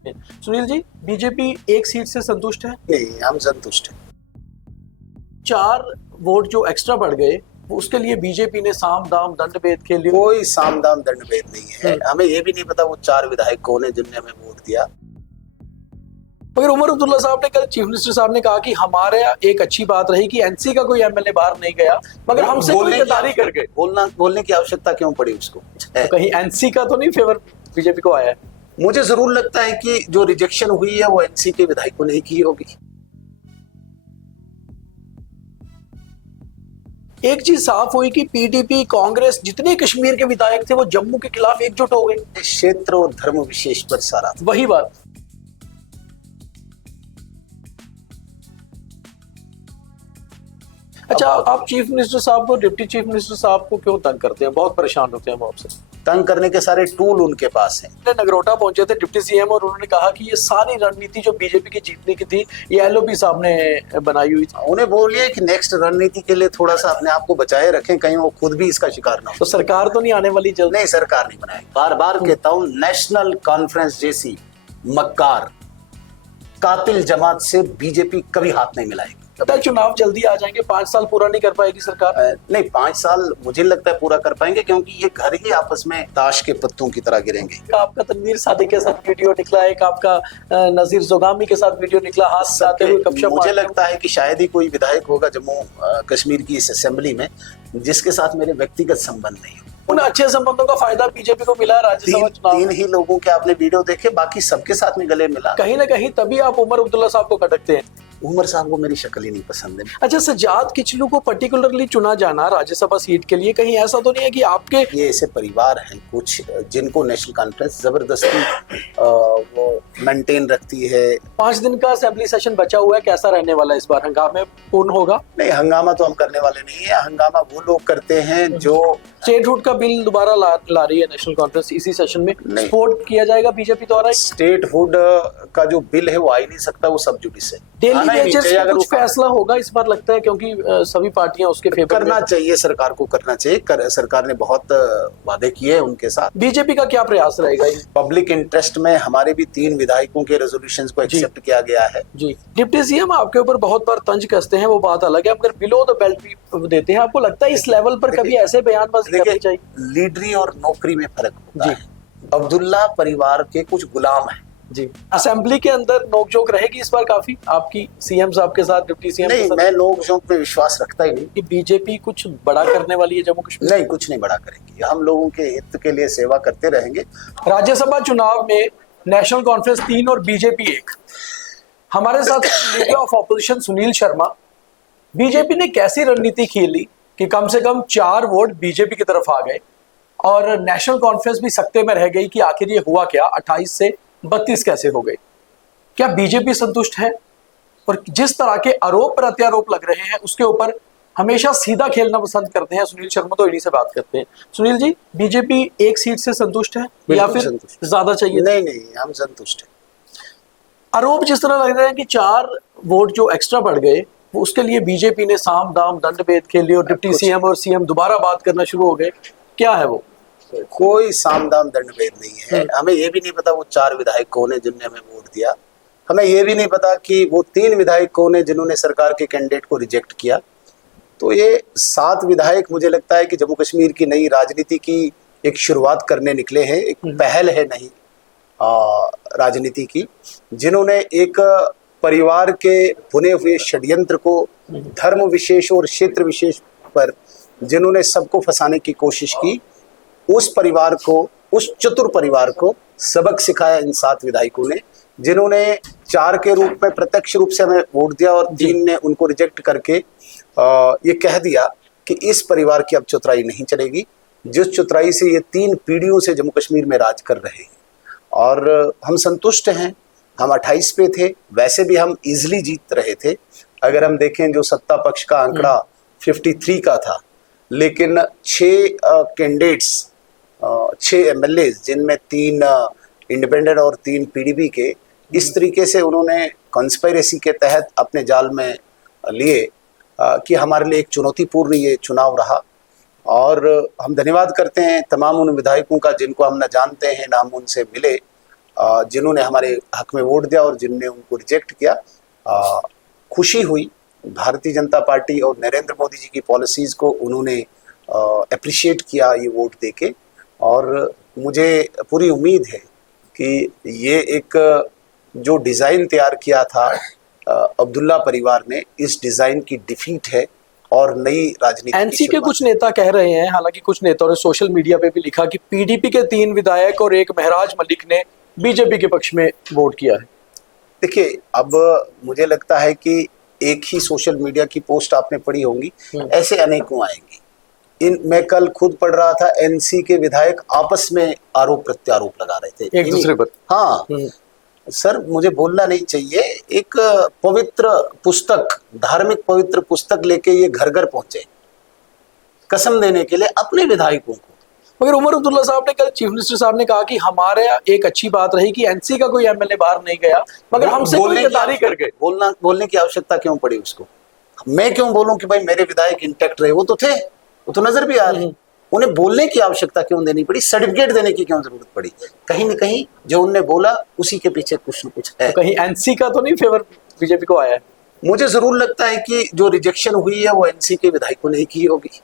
Sunil ji, BJP एक seat से संतुष्ट है? नहीं, हम संतुष्ट हैं। 4 वोट जो एक्स्ट्रा बढ़ गए उसके लिए बीजेपी ने साम दाम दंड भेद खेल लिया। कोई साम दाम दंड भेद नहीं है। हमें ये भी नहीं पता वो 4 विधायक कौन है जिनने हमें वोट दिया। मगर उमर अब्दुल्ला साहब ने कल चीफ मिनिस्टर साहब ने कहा कि हमारे एक अच्छी बात रही कि एनसी का कोई एमएलए बाहर नहीं गया, मगर हमसे कोई गद्दारी कर गए। बोलने की आवश्यकता क्यों पड़ी उसको? तो कहीं एनसी का तो नहीं फेवर बीजेपी को आया है? मुझे जरूर लगता है कि जो रिजेक्शन हुई है वो एनसी के विधायकों ने ही की होगी। एक चीज साफ हुई कि पीडीपी कांग्रेस जितने कश्मीर के विधायक थे वो जम्मू के खिलाफ एकजुट हो गए। क्षेत्र और धर्म विशेष पर सारा वही बात। अच्छा, आप चीफ मिनिस्टर साहब को, डिप्टी चीफ मिनिस्टर साहब को क्यों तंग करते हैं? बहुत परेशान होते हैं वो आपसे। तंग करने के सारे टूल उनके पास हैं। नगरोटा पहुंचे थे डिप्टी सीएम और उन्होंने कहा कि ये सारी रणनीति जो बीजेपी की जीतने की थी ये एलओपी साहब ने बनाई हुई थी। उन्हें बोलिए कि नेक्स्ट रणनीति के लिए थोड़ा सा अपने आप को बचाए रखें, कहीं वो खुद भी इसका शिकार ना हो। तो सरकार तो नहीं आने वाली जल्द? नहीं, सरकार नहीं बनाएगी। बार बार कहता हूं, नेशनल कॉन्फ्रेंस जैसी मक्कार कातिल जमात से बीजेपी कभी हाथ नहीं मिलाएगी। चुनाव जल्दी आ जाएंगे, 5 साल पूरा नहीं कर पाएगी सरकार? नहीं, 5 साल मुझे लगता है पूरा कर पाएंगे, क्योंकि ये घर ही आपस में ताश के पत्तों की तरह गिरेंगे। आपका तनवीर सादिक के साथ वीडियो निकला, एक आपका नजीर जोगामी के साथ वीडियो निकला, हाथ साथे हुए गपशप। मुझे लगता है कि शायद ही कोई विधायक होगा जम्मू कश्मीर की इस असेंबली में जिसके साथ मेरे व्यक्तिगत संबंध नहीं हो। उन अच्छे संबंधों का फायदा बीजेपी को मिला राज्यसभा चुनाव। 3 ही लोगों के आपने वीडियो देखे, बाकी सबके साथ में गले मिला। कहीं ना कहीं तभी आप उमर अब्दुल्ला साहब को खटकते हैं। उमर साहब को मेरी शक्ल ही नहीं पसंद है। अच्छा, सज्जाद किचलू को पर्टिकुलरली चुना जाना राज्यसभा सीट के लिए, कहीं ऐसा तो नहीं है कि आपके ये ऐसे परिवार हैं कुछ जिनको नेशनल कॉन्फ्रेंस जबरदस्ती वो मेंटेन रखती है। 5 दिन का असेंबली सेशन बचा हुआ है, कैसा रहने वाला है इस बार? हंगामे पूर्ण होगा? नहीं, हंगामा तो हम करने वाले नहीं है। हंगामा वो लोग करते हैं जो स्टेटहुड का बिल दोबारा ला रही है नेशनल कॉन्फ्रेंस इसी सेशन में। सपोर्ट किया जाएगा बीजेपी द्वारा। स्टेटहुड का जो बिल है वो आ ही नहीं सकता, वो सब जुडिस है। डेली वेजेस पे कुछ फैसला होगा इस बार लगता है, क्योंकि सभी पार्टियां उसके फेवर करना चाहिए, सरकार को करना चाहिए। सरकार ने बहुत वादे किए हैं उनके साथ। बीजेपी का क्या प्रयास रहेगा? पब्लिक इंटरेस्ट में हमारे भी 3 विधायकों के रेजोल्यूशंस को एक्सेप्ट किया गया है। जी, डिप्टी सीएम आपके ऊपर बहुत बार तंज कसते हैं, वो बात अलग है, मगर बिलो द बेल्ट भी देते हैं। आपको लगता है इस लेवल पर कभी ऐसे बयानबाजी करनी चाहिए? लीडरी और नौकरी में फर्क होता है। अब्दुल्ला परिवार के कुछ गुलाम हैं। जी, असेंबली के अंदर नोकझोंक रहेगी इस बार काफी आपकी सीएम साहब के साथ, डिप्टी सीएम? नहीं, मैं नोकझोंक में विश्वास रखता ही नहीं कि बीजेपी कुछ बड़ा करने वाली है जम्मू कश्मीर? नहीं, कुछ नहीं बड़ा करेंगी। हम लोगों के हित के लिए सेवा करते रहेंगे। राज्यसभा चुनाव में नेशनल कॉन्फ्रेंस 3 और बीजेपी 1। हमारे साथ leader of opposition Sunil Sharma. BJP ने कैसी रणनीति खेली कि कम से कम 4 वोट बीजेपी की तरफ आ गए और नेशनल कॉन्फ्रेंस भी सकते में रह गई कि आखिर ये हुआ क्या, 28 से 32 कैसे हो गए? क्या बीजेपी संतुष्ट है? और जिस तरह के आरोप प्रत्यारोप लग रहे हैं उसके ऊपर हमेशा सीधा खेलना पसंद करते हैं सुनील शर्मा, तो इन्हीं से बात करते हैं। सुनील जी, बीजेपी एक सीट से संतुष्ट है या फिर ज्यादा चाहिए? नहीं, हम संतुष्ट हैं। आरोप जिस तरह लग रहे हैं कि 4 वोट जो एक्स्ट्रा बढ़ गए उसके लिए बीजेपी ने साम दाम दंड भेद खेल लिया और डिप्टी सीएम और सीएम दोबारा बात करना शुरू हो गए। क्या है वो? कोई साम दाम दंड भेद नहीं है। हमें ये भी नहीं पता वो 4 विधायक कौन है जिनने हमें वोट दिया। हमें ये भी नहीं पता कि वो 3 विधायक कौन है जिन्होंने सरकार के कैंडिडेट को रिजेक्ट किया। तो ये 7 विधायक मुझे लगता है कि जम्मू कश्मीर की नई राजनीति की एक शुरुआत करने निकले हैं। एक पहल है नई राजनीति की, जिन्होंने एक परिवार के बुने हुए षड्यंत्र को धर्म विशेष और क्षेत्र विशेष पर जिन्होंने सबको फंसाने की कोशिश की, उस परिवार को, उस चतुर परिवार को सबक सिखाया इन 7 विधायकों ने, जिन्होंने 4 के रूप में प्रत्यक्ष रूप से हमें वोट दिया और 3 ने उनको रिजेक्ट करके ये कह दिया कि इस परिवार की अब चतुराई नहीं चलेगी, जिस चतुराई से ये 3 पीढ़ियों से जम्मू कश्मीर में राज कर रहे हैं। और हम संतुष्ट हैं। हम 28 पे थे, वैसे भी हम इजिली जीत रहे थे। अगर हम देखें जो सत्ता पक्ष का आंकड़ा 53 का था, लेकिन 6 कैंडिडेट्स, 6 एमएलए जिनमें 3 इंडिपेंडेंट और 3 पीडीपी के, इस तरीके से उन्होंने कॉन्स्पिरेसी के तहत अपने जाल में लिए कि हमारे लिए एक चुनौतीपूर्ण ये चुनाव रहा। और हम धन्यवाद करते हैं तमाम उन विधायकों का जिनको हम न जानते हैं, नाम उनसे मिले जिन्होंने हमारे हक में वोट दिया और जिन्होंने उनको रिजेक्ट किया। खुशी हुई, भारतीय जनता पार्टी और नरेंद्र मोदी जी की पॉलिसीज को उन्होंने अप्रिशिएट किया ये वोट देके, और मुझे पूरी उम्मीद है कि ये एक जो डिज़ाइन तैयार किया था अब्दुल्ला परिवार ने, इस डिज़ाइन की डिफीट है और नई राजनीति एनसी के कुछ नेता कह रहे हैं, हालांकि कुछ नेताओं ने सोशल मीडिया पे भी लिखा कि पीडीपी के 3 विधायक और एक महराज मलिक ने बीजेपी के पक्ष में वोट किया है। देखिए, अब मुझे लगता है कि एक ही सोशल मीडिया की पोस्ट आपने पढ़ी होंगी, ऐसे अनेकों आएंगी। मैं कल खुद पढ़ रहा था, एनसी के विधायक आपस में आरोप प्रत्यारोप लगा रहे थे एक दूसरे पर। हाँ सर, मुझे बोलना नहीं चाहिए। एक पवित्र पुस्तक, धार्मिक पवित्र पुस्तक लेके ये घर घर पहुंचे कसम देने के लिए अपने विधायकों को। मगर उमर अब्दुल्ला साहब ने कल चीफ मिनिस्टर साहब ने कहा कि हमारे एक अच्छी बात रही कि एनसी का कोई एमएलए बाहर नहीं गया, मगर हमसे कोई गद्दारी कर गए। बोलने की आवश्यकता क्यों पड़ी उसको? मैं क्यों बोलूं कि भाई मेरे विधायक इंटैक्ट रहे? वो तो थे, वो तो नजर भी आ रहे हैं। उन्हें बोलने की आवश्यकता क्यों देनी पड़ी? सर्टिफिकेट देने की क्यों जरूरत पड़ी? कहीं न कहीं जो उनने बोला उसी के पीछे कुछ न कुछ है। तो कहीं एनसी का तो नहीं फेवर बीजेपी को आया है? मुझे जरूर लगता है कि जो रिजेक्शन हुई है वो एनसी के विधायकों ने ही की होगी।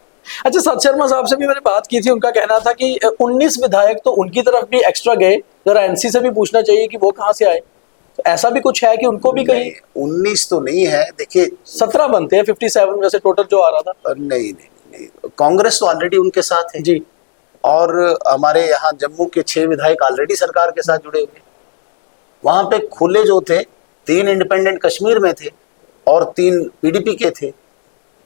अच्छा, सत शर्मा साहब से भी मैंने बात की थी, उनका कहना था कि 19 विधायक तो उनकी तरफ भी एक्स्ट्रा गए, जरा एनसी से भी पूछना चाहिए कि वो कहां से आए। तो ऐसा भी कुछ है कि उनको भी कहीं? 19 तो नहीं है, देखिए 17 बनते हैं 57 वैसे टोटल जो आ रहा था। नहीं, कांग्रेस तो ऑलरेडी उनके साथ है जी, और हमारे यहाँ जम्मू के 6 विधायक ऑलरेडी सरकार के साथ जुड़े हुए। वहां पे खुले जो थे 3 इंडिपेंडेंट कश्मीर में थे और 3 पीडीपी के थे,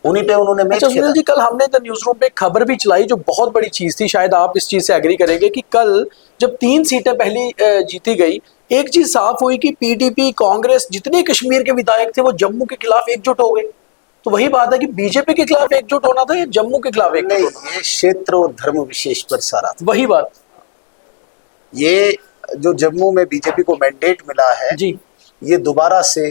उन्हीं पे उन्होंने मैच अच्छा किया। सुनील जी, कल हमने द न्यूज रूम पे एक खबर भी चलाई जो बहुत बड़ी चीज थी, शायद आप इस चीज से एग्री करेंगे कि कल जब 3 सीटें पहली जीती गई, एक चीज साफ हुई कि पीडीपी, कांग्रेस, जितने कश्मीर के विधायक थे वो जम्मू के खिलाफ एकजुट हो गए। तो वही बात है कि बीजेपी के खिलाफ एकजुट होना था या जम्मू के खिलाफ एकजुट नहीं, होना? ये क्षेत्र और धर्म विशेष पर सारा था। वही बात। ये जो जम्मू में बीजेपी को मैंडेट मिला है जी, ये दोबारा से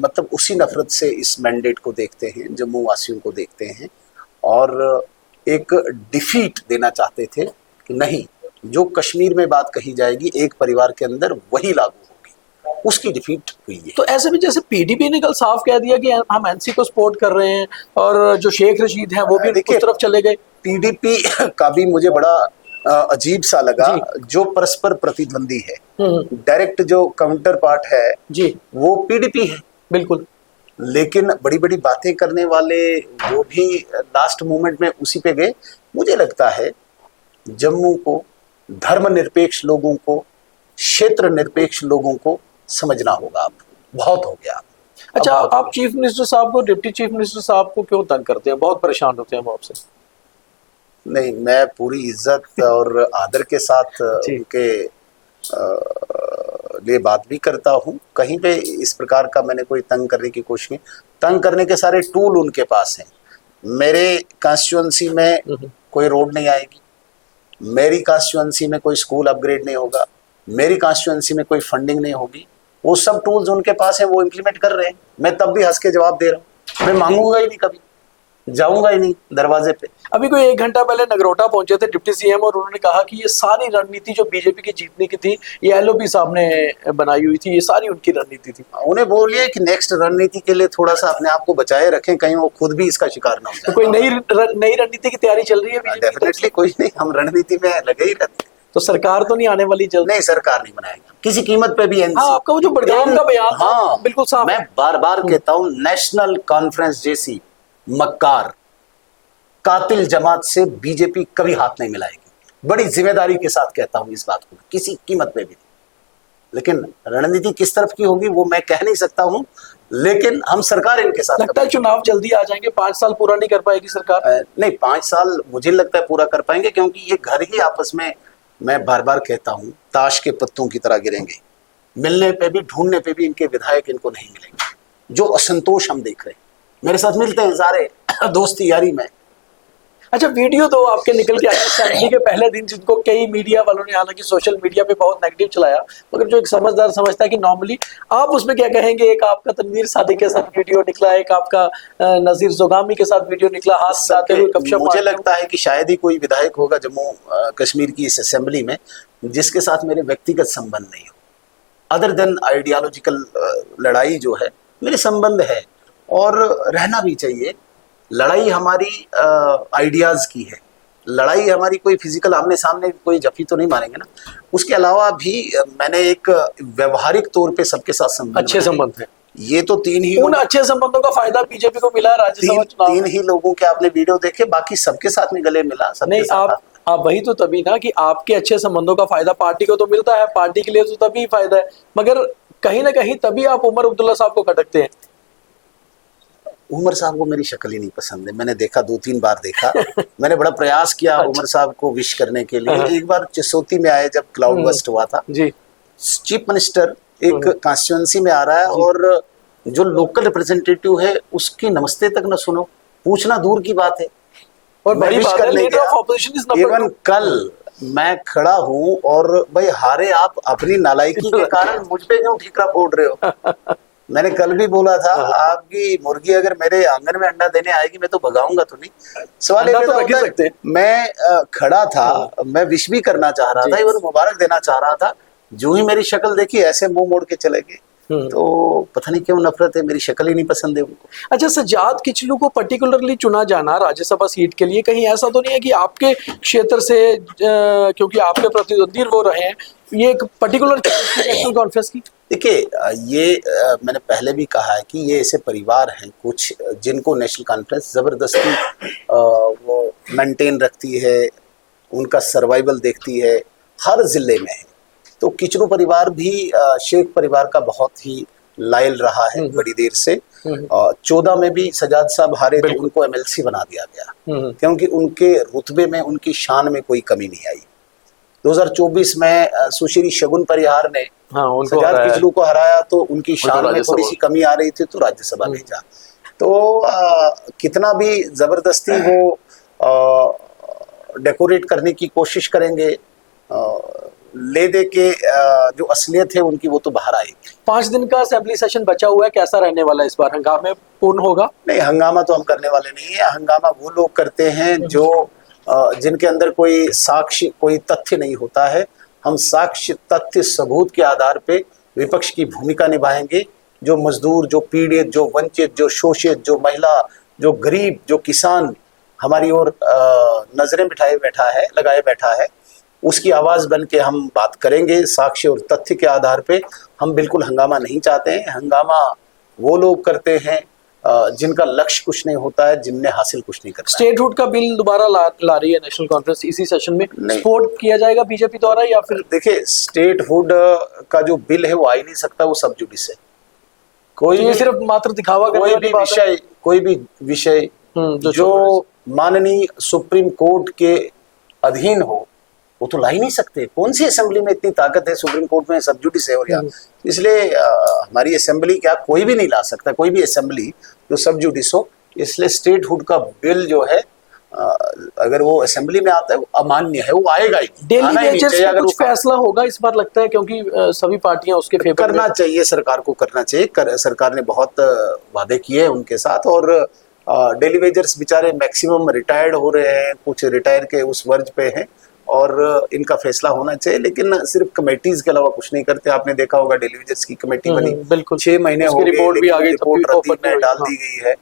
मतलब उसी नफरत से इस मैंडेट को देखते हैं, जम्मू वासियों को देखते हैं और एक डिफीट देना चाहते थे कि नहीं, जो कश्मीर में बात कही जाएगी एक परिवार के अंदर वही लागू होगी, उसकी डिफीट हुई है। तो ऐसे में जैसे पीडीपी ने कल साफ कह दिया कि हम एनसी को सपोर्ट कर रहे हैं और जो शेख रशीद हैं वो भी उस तरफ चले गए। पीडीपी का भी मुझे बड़ा अजीब सा लगा, जो परस्पर प्रतिद्वंदी है, डायरेक्ट जो काउंटर पार्ट है जी, वो पीडीपी है बिल्कुल, लेकिन बड़ी बड़ी बातें करने वाले वो भी लास्ट मोमेंट में उसी पे गए। मुझे लगता है जम्मू को, धर्मनिरपेक्ष लोगों को, क्षेत्र निरपेक्ष लोगों को समझना होगा। अब बहुत हो गया। अच्छा, आप चीफ मिनिस्टर साहब को, डिप्टी चीफ मिनिस्टर साहब को क्यों तंग करते हैं? बहुत परेशान होते हैं वो आपसे। नहीं, मैं पूरी इज्जत और आदर के साथ उनके लिए बात भी करता हूँ। कहीं पे इस प्रकार का मैंने कोई तंग करने की कोशिश नहीं। तंग करने के सारे टूल उनके पास हैं। मेरे कॉन्स्टिट्यूएंसी में कोई रोड नहीं आएगी, मेरी कॉन्स्टिट्यूएंसी में कोई स्कूल अपग्रेड नहीं होगा, मेरी कॉन्स्टिट्यूएंसी में कोई फंडिंग नहीं होगी। वो सब टूल्स उनके पास है, वो इम्प्लीमेंट कर रहे हैं। मैं तब भी हंस के जवाब दे रहा हूँ, मैं मांगूंगा ही नहीं, कभी जाऊंगा ही नहीं दरवाजे पे। अभी कोई 1 घंटा पहले नगरोटा पहुंचे थे डिप्टी सीएम और उन्होंने कहा कि ये सारी रणनीति जो बीजेपी की जीतने की थी ये एलओपी साहब ने बनाई हुई थी, ये सारी उनकी रणनीति थी। उन्हें बोलिए कि नेक्स्ट रणनीति के लिए थोड़ा सा अपने आप को बचाए रखें, कहीं वो खुद भी इसका शिकार ना हो जाए। तो कोई नई रणनीति की तैयारी चल रही है बीजेपी? डेफिनेटली कोई नहीं, हम रणनीति में लगे ही रहते हैं। तो सरकार तो नहीं आने वाली जल्द? नहीं, सरकार नहीं बनाएगी किसी कीमत पे भी। हाँ, आपका वो जो बड़गाम का बयान था, हाँ, बिल्कुल साफ। मैं बार बार कहता हूँ, नेशनल कॉन्फ्रेंस जैसी मक्कार कातिल जमात से बीजेपी कभी हाथ नहीं मिलाएगी। बड़ी जिम्मेदारी के साथ कहता हूं इस बात को, किसी कीमत पे भी नहीं। लेकिन रणनीति किस तरफ की होगी वो मैं कह नहीं सकता हूं, लेकिन हम सरकार इनके साथ। लगता है चुनाव जल्दी आ जाएंगे, 5 साल पूरा नहीं कर पाएगी सरकार? नहीं, 5 साल मुझे लगता है पूरा कर पाएंगे, क्योंकि ये घर ही आपस में, मैं बार बार कहता हूं, ताश के पत्तों की तरह गिरेंगे। मिलने पे भी, ढूंढने पे भी इनके विधायक इनको नहीं मिलेंगे। जो असंतोष हम देख रहे हैं, मेरे साथ मिलते हैं सारे दोस्ती यारी में। अच्छा, वीडियो तो आपके निकल के आया असेंबली के पहले दिन, जिनको कई मीडिया वालों ने, हालांकि सोशल मीडिया पे बहुत नेगेटिव चलाया, मगर जो एक समझदार समझता है कि नॉर्मली आप उसमें क्या कहेंगे? एक आपका तनवीर सादिक के साथ वीडियो निकला, एक आपका नजीर जोगामी के साथ वीडियो निकला, हाथ मिलाते हुए गपशप। मुझे लगता है कि शायद ही कोई विधायक होगा जम्मू कश्मीर की इस असेंबली में जिसके साथ मेरे व्यक्तिगत संबंध नहीं हो। अदर देन आइडियोलॉजिकल लड़ाई जो है मेरे संबंध है, और रहना भी चाहिए। लड़ाई हमारी आइडियाज की है, लड़ाई हमारी कोई फिजिकल आमने सामने कोई जफी तो नहीं मारेंगे ना। उसके अलावा भी मैंने एक व्यवहारिक तौर पे सबके साथ संबंध अच्छे बनाए। संबंध है, ये तो तीन ही उन अच्छे संबंधों का फायदा बीजेपी को मिला है राज्यसभा चुनाव तीन में। ही लोगों के आपने वीडियो देखे, बाकी सबके साथ में गले मिला, सबके नहीं, साथ आप वही तो तभी ना कि आपके अच्छे संबंधों का फायदा पार्टी को तो मिलता है, पार्टी के लिए तो तभी फायदा है, मगर कहीं ना कहीं तभी आप उमर अब्दुल्ला साहब को खटकते हैं। उमर साहब को मेरी शक्ल ही नहीं पसंद है, मैंने देखा 2-3 बार देखा। मैंने बड़ा प्रयास किया उमर साहब को विश करने के लिए। एक बार चिसौती में आए जब क्लाउड बस्ट हुआ था जी, चीफ मिनिस्टर एक कॉन्स्टिट्यूंसी में आ रहा है और जो लोकल रिप्रेजेंटेटिव है उसकी नमस्ते तक न सुनो, पूछना दूर की बात है। और मैं बड़ी विश बात है, करने लीडर गया। Of opposition is number even 2। कल मैं खड़ा हूं और भाई हारे आप अपनी नालायकी के कारण मुझ पे क्यों ठीकरा फोड़ रहे हो। मैंने कल भी बोला था आपकी मुर्गी अगर मेरे आंगन में अंडा देने आएगी मैं तो भगाऊंगा तो नहीं। सवाल अंडा ये तो पैदा रख ही होता है, सकते हैं। मैं खड़ा था, मैं विश भी करना चाह रहा था, इवन मुबारक देना चाह रहा था, जो ही मेरी शक्ल देखी ऐसे मुंह मोड़ के चले गए। तो पता नहीं क्यों नफरत है, मेरी शक्ल ही नहीं पसंद है उनको। अच्छा, सज्जाद किचलू को पर्टिकुलरली चुना जाना राज्यसभा सीट के लिए, कहीं ऐसा तो नहीं है कि आपके क्षेत्र से क्योंकि आपके प्रतिद्वंदी वो रहे हैं, ये एक पर्टिकुलर नेशनल कॉन्फ्रेंस की? देखिए ये मैंने पहले भी कहा है कि ये ऐसे परिवार हैं कुछ जिनको नेशनल कॉन्फ्रेंस जबरदस्ती वो मेंटेन रखती है, उनका सर्वाइवल देखती है, हर जिले में है। तो किचलू परिवार भी शेख परिवार का बहुत ही लायल रहा है बड़ी देर से। 14 में भी सजाद साहब हारे तो उनको MLC बना दिया गया क्योंकि उनके रुतबे में उनकी शान में कोई कमी नहीं आई। 2024 में सुश्री शगुन परिहार ने सजाद किचलू को हराया तो उनकी शान में थोड़ी सी कमी आ रही थी तो राज्यसभा भेजा। तो कितना भी जबरदस्ती वो डेकोरेट करने की कोशिश करेंगे, ले दे के जो असलियत है उनकी वो तो बाहर आएगी। 5 दिन का असेंबली सेशन बचा हुआ है, कैसा रहने वाला है इस बार? हंगामे पूर्ण होगा? नहीं, हंगामा तो हम करने वाले नहीं है। हंगामा वो लोग करते हैं जो जिनके अंदर कोई साक्ष्य कोई तथ्य नहीं होता है। हम साक्ष्य तथ्य सबूत के आधार पे विपक्ष की भूमिका निभाएंगे। जो मजदूर, जो पीड़ित, जो वंचित, जो शोषित, जो महिला, जो गरीब, जो किसान हमारी ओर नजरें लगाए बैठा है, उसकी आवाज बन के हम बात करेंगे साक्ष्य और तथ्य के आधार पे। हम बिल्कुल हंगामा नहीं चाहते हैं। हंगामा वो लोग करते हैं जिनका लक्ष्य कुछ नहीं होता है, जिनने हासिल कुछ नहीं करना। स्टेटहुड का बिल दोबारा ला रही है नेशनल कॉन्फ्रेंस इसी सेशन में, सपोर्ट किया जाएगा बीजेपी द्वारा या फिर? देखिए, स्टेटहुड का जो बिल है वो आ ही नहीं सकता, वो सब जुडिस है। कोई भी सिर्फ मात्र दिखावा करने वाली बात है। कोई भी विषय जो माननीय सुप्रीम कोर्ट के अधीन हो वो तो ला ही नहीं सकते। कौन सी असेंबली में इतनी ताकत है सुप्रीम कोर्ट में, सब जुडिस है और यहाँ। इसलिए हमारी असेंबली क्या कोई भी नहीं ला सकता, कोई भी असेंबली जो सब जुडिस हो। इसलिए स्टेटहुड का बिल जो है अगर वो असेंबली में आता है वो अमान्य है, वो आएगा ही। डेली वेजेस पे कुछ फैसला होगा इस बार लगता है, क्योंकि सभी पार्टियां उसके फेवर करना चाहिए, सरकार को करना चाहिए। सरकार ने बहुत वादे किए हैं उनके साथ और डेली वेजर्स बेचारे मैक्सिमम रिटायर्ड हो रहे हैं, कुछ रिटायर के उस वर्ज पे हैं और इनका फैसला होना चाहिए। लेकिन सिर्फ कमेटीज के अलावा कुछ नहीं करते। आपने देखा होगा डेली वेजर्स की कमेटी बनी, 6 महीने हो गए, रिपोर्ट भी आ गई, रिपोर्ट रद्दी में डाल दी गई है।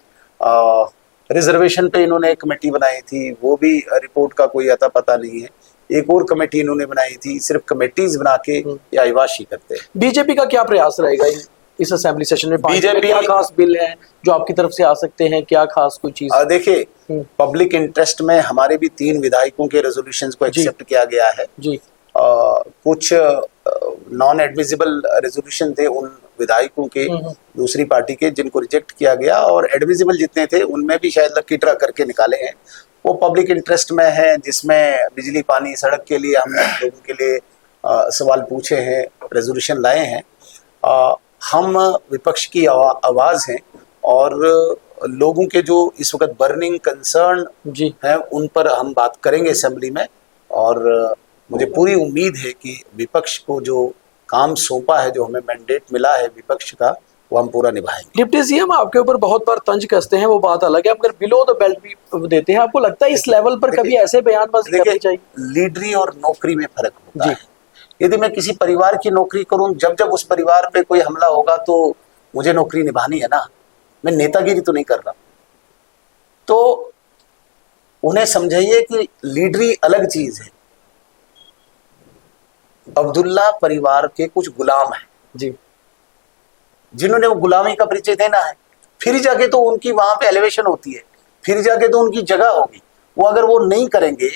रिजर्वेशन पे इन्होंने एक कमेटी बनाई थी, वो भी रिपोर्ट का कोई अता पता नहीं है। एक और कमेटी इन्होंने बनाई थी, सिर्फ कमेटीज बना के ये आईवाशी करते हैं। बीजेपी का क्या प्रयास रहेगा इस असेंबली सेशन में? बीजेपी क्या खास बिल है जो आपकी तरफ से आ सकते हैं, क्या खास कोई चीज? देखिए, पब्लिक इंटरेस्ट में हमारे भी 3 विधायकों के रेजोल्यूशंस को एक्सेप्ट किया गया है जी। कुछ नॉन एडमिसिबल रेजोल्यूशन थे उन विधायकों के दूसरी पार्टी के, जिनको रिजेक्ट किया गया, और एडमिसिबल जितने थे उनमें भी शायद लकी ड्रा करके निकाले हैं। वो पब्लिक इंटरेस्ट में है, जिसमें बिजली, पानी, सड़क के लिए हमने लोगों के लिए सवाल पूछे हैं, रेजोल्यूशन लाए हैं। हम विपक्ष की आवाज हैं और लोगों के जो इस वक्त बर्निंग कंसर्न जी है उन पर हम बात करेंगे असेंबली में। और मुझे पूरी उम्मीद है कि विपक्ष को जो काम सौंपा है, जो हमें मैंडेट मिला है विपक्ष का, वो हम पूरा निभाएंगे। डिप्टी सीएम आपके ऊपर बहुत बार तंज कसते हैं, वो बात अलग है, अगर बिलो द बेल्ट भी देते हैं, आपको लगता है इस लेवल पर कभी ऐसे बयानबाजी करनी चाहिए? लीडरी और नौकरी में फर्क होता है। यदि मैं किसी परिवार की नौकरी करूं, जब जब उस परिवार पे कोई हमला होगा तो मुझे नौकरी निभानी है ना, मैं नेतागिरी तो नहीं कर रहा। तो उन्हें समझाइए कि लीडरी अलग चीज है। अब्दुल्ला परिवार के कुछ गुलाम हैं जी, जिन्होंने वो गुलामी का परिचय देना है, फिर जाके तो उनकी वहां पे एलिवेशन होती है, फिर जाके तो उनकी जगह होगी। वो अगर वो नहीं करेंगे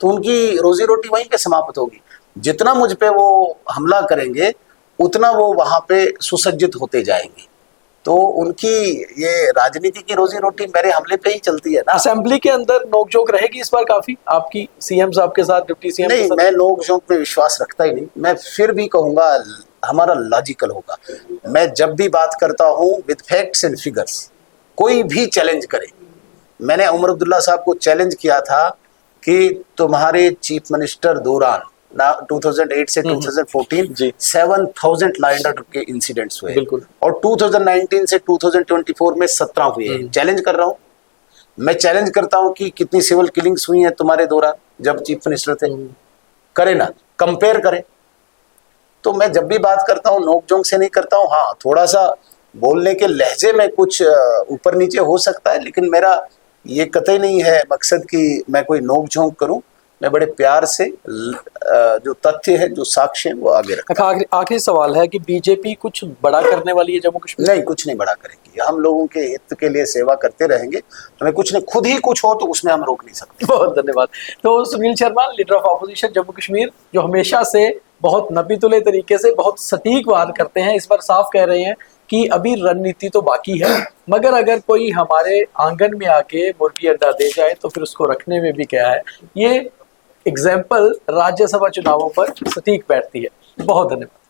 तो उनकी रोजी रोटी वहीं पे समाप्त होगी। जितना मुझ पे वो हमला करेंगे उतना वो वहां पे सुसज्जित होते जाएंगे। तो उनकी ये राजनीति की रोजी रोटी मेरे हमले पे ही चलती है ना। असेंबली के अंदर नोकझोंक रहेगी इस बार काफी आपकी सीएम साहब के साथ, डिप्टी सीएम के नहीं, साथ? मैं नोक-झोंक पे विश्वास रखता ही नहीं। मैं फिर भी कहूंगा हमारा लॉजिकल होगा। मैं जब भी बात करता हूं विद फैक्ट्स एंड फिगर्स, कोई भी चैलेंज करे। मैंने उमर अब्दुल्ला साहब को चैलेंज किया था कि तुम्हारे चीफ मिनिस्टर दौरान 2008 से 2014 जी। 7000 लॉ एंड ऑर्डर के इंसिडेंट्स हुए बिल्कुल। और 2019 से 2024 में 17 हुए हैं। चैलेंज कर रहा हूं, मैं चैलेंज करता हूं कि कितनी सिविल किलिंग्स हुई हैं तुम्हारे दौरान जब चीफ मिनिस्टर थे। करे ना, कंपेयर करें। तो मैं जब भी बात करता हूं नोक-झोंक से नहीं करता हूं। हाँ, थोड़ा सा बोलने के लहजे में कुछ ऊपर नीचे हो सकता है, लेकिन मेरा ये कतई नहीं है मकसद कि मैं कोई नोक-झोंक करूं। मैं बड़े प्यार से जो तथ्य है, जो साक्ष्य है, वो आगे रखता हूं। आखिरी सवाल है कि बीजेपी कुछ बड़ा करने वाली है जम्मू कश्मीर? नहीं, कुछ नहीं बड़ा करेंगे। हम लोगों के हित के लिए सेवा करते रहेंगे। हमें कुछ नहीं, खुद ही कुछ हो तो उसमें हम रोक नहीं सकते। बहुत धन्यवाद। तो Sunil Sharma, leader of opposition Jammu Kashmir, जो हमेशा से बहुत नबीतुले तरीके से बहुत सटीक वार करते हैं, इस बार साफ कह रहे हैं कि अभी रणनीति तो बाकी है, मगर अगर कोई हमारे आंगन में आके मुर्गी अंडा दे जाए तो फिर उसको रखने में भी क्या है। ये एग्जाम्पल राज्यसभा चुनावों पर सटीक बैठती है। बहुत धन्यवाद।